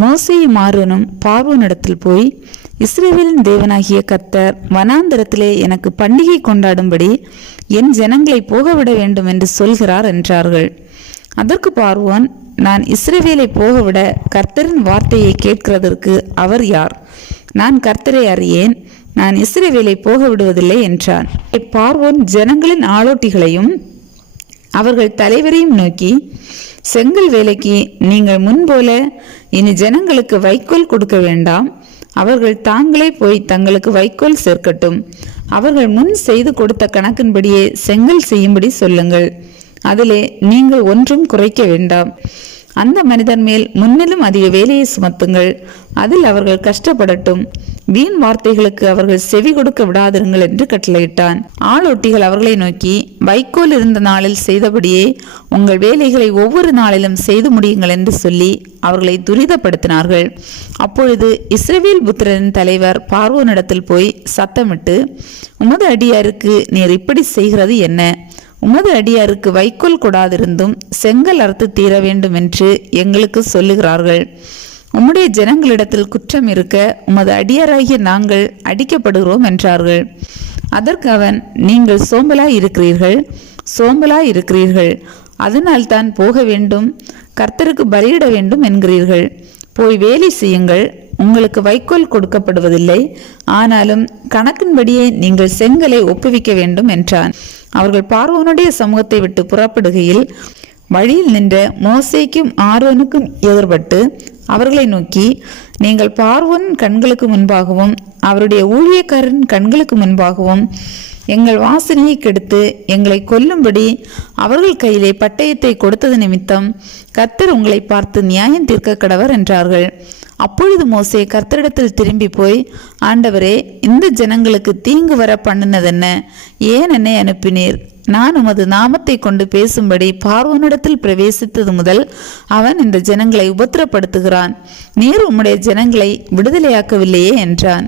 மோசேயும் ஆரோனும் பார்வோனிடத்தில் போய் இஸ்ரேவேலின் தேவனாகிய கர்த்தர் வனாந்தரத்திலே எனக்கு பண்டிகை கொண்டாடும்படி என் ஜனங்களை போகவிட வேண்டும் என்று சொல்கிறார் என்றார்கள். அதற்கு பார்வோன் நான் இஸ்ரேவேலை போகவிட கர்த்தரின் வார்த்தையை கேட்கிறதற்கு அவர் யார்? நான் கர்த்தரை அறியேன் நான் இஸ்ரேவேலை போக விடுவதில்லை என்றான். பார்வோன் ஜனங்களின் ஆளோட்டிகளையும் அவர்கள் தலைவரையும் நோக்கி செங்கல் வேலைக்கு நீங்கள் முன்போல இனி ஜனங்களுக்கு வைக்கோல் கொடுக்க வேண்டாம். அவர்கள் தாங்களே போய் தங்களுக்கு வைக்கோல் சேர்க்கட்டும். அவர்கள் முன் செய்து கொடுத்த கணக்கின்படியே செங்கல் செய்யும்படி சொல்லுங்கள். அதிலே நீங்கள் ஒன்றும் குறைக்க வேண்டாம். அந்த மனிதன் மேல் முன்னிலும் அதிக வேலையை சுமத்துங்கள். அதில் அவர்கள் கஷ்டப்படட்டும். வீண் வார்த்தைகளுக்கு அவர்கள் செவி கொடுக்க விடாதிருங்கள் என்று கட்டளையிட்டான். ஆளொட்டிகள் அவர்களை நோக்கி வைக்கோல் இருந்த நாளில் செய்தபடியே உங்கள் வேலைகளை ஒவ்வொரு நாளிலும் செய்து முடியுங்கள் என்று சொல்லி அவர்களை துரிதப்படுத்தினார்கள். அப்பொழுது இஸ்ரவேல் புத்திரனின் தலைவர் பார்வோனிடத்தில் போய் சத்தமிட்டு உமது அடியாருக்கு நீர் இப்படி செய்கிறது என்ன? உமது அடியாருக்கு வைக்கோல் கொடாதிருந்தும் செங்கல் அறுத்து தீர வேண்டும் என்று எங்களுக்கு சொல்லுகிறார்கள். உம்முடைய ஜனங்களிடத்தில் குற்றம் இருக்க உமது அடியாராகிய நாங்கள் அடிக்கப்படுகிறோம் என்றார்கள். அதற்கு அவன் நீங்கள் சோம்பலாய் இருக்கிறீர்கள் சோம்பலாய் இருக்கிறீர்கள். அதனால் தான் போக வேண்டும் கர்த்தருக்கு பலியிட வேண்டும் என்கிறீர்கள். போய் வேலை செய்யுங்கள் உங்களுக்கு வைக்கோல் கொடுக்கப்படுவதில்லை. ஆனாலும் கணக்கின்படியே நீங்கள் செங்கலை ஒப்புவிக்க வேண்டும் என்றான். அவர்கள் பார்வோனுடைய சமூகத்தை விட்டு புறப்படுகையில் வழியில் நின்ற மோசைக்கும் ஆர்வனுக்கும் எதிர்பட்டு அவர்களை நோக்கி நீங்கள் பார்வோன் கண்களுக்கு முன்பாகவும் அவருடைய ஊழியக்காரரின் கண்களுக்கு முன்பாகவும் எங்கள் வாசனையை கெடுத்து எங்களை கொல்லும்படி அவர்கள் கையிலே பட்டயத்தை கொடுத்தது நிமித்தம் கர்த்தர் உங்களை பார்த்து நியாயம் தீர்க்க கடவர் என்றார்கள். அப்பொழுது மோசே கர்த்தரிடத்தில் திரும்பி போய் ஆண்டவரே இந்த ஜனங்களுக்கு தீங்கு வர பண்ணினதென்ன? ஏன் என்னை அனுப்பினீர்? நான் உமது நாமத்தை கொண்டு பேசும்படி பார்வனிடத்தில் பிரவேசித்தது முதல் அவன் இந்த ஜனங்களை உபத்திரப்படுத்துகிறான். நீர் உம்முடைய ஜனங்களை விடுதலையாக்கவில்லையே என்றான்.